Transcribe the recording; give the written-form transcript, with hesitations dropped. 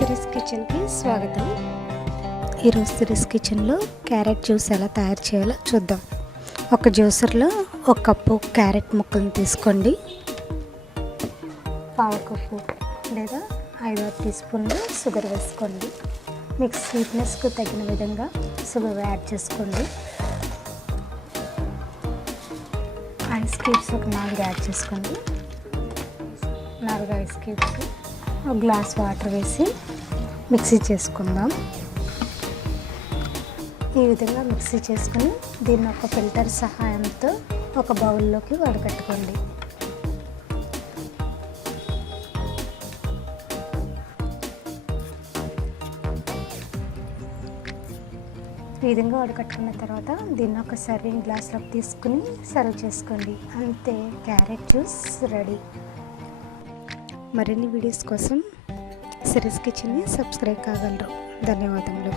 Series కిచెన్కి స్వాగతం. ఈరోజు సిరీస్ కిచెన్లో క్యారెట్ జ్యూస్ ఎలా తయారు చేయాలో చూద్దాం. ఒక జ్యూసర్లో ఒక కప్పు క్యారెట్ ముక్కలను తీసుకోండి. పావు కప్పు లేదా 5-6 టీ స్పూన్లు షుగర్ వేసుకోండి. మీకు స్వీట్నెస్కు తగిన విధంగా షుగర్ యాడ్ చేసుకోండి. ఐస్ క్యూబ్స్ ఒక 4 యాడ్ చేసుకోండి. 4 ఐస్ క్యూబ్స్, ఒక గ్లాస్ వాటర్ వేసి మిక్సీ చేసుకుందాం. ఈ విధంగా మిక్సీ చేసుకుని దీన్ని ఒక ఫిల్టర్ సహాయంతో ఒక బౌల్లోకి వడకట్టుకోండి. ఈ విధంగా వడకట్టుకున్న తర్వాత దీన్ని ఒక సర్వింగ్ గ్లాస్లోకి తీసుకుని సర్వ్ చేసుకోండి. అంతే, క్యారెట్ జ్యూస్ రెడీ. మరిన్ని వీడియోస్ కోసం సిరీస్ కిచెన్ని సబ్స్క్రైబ్ కాగలరు. ధన్యవాదములు.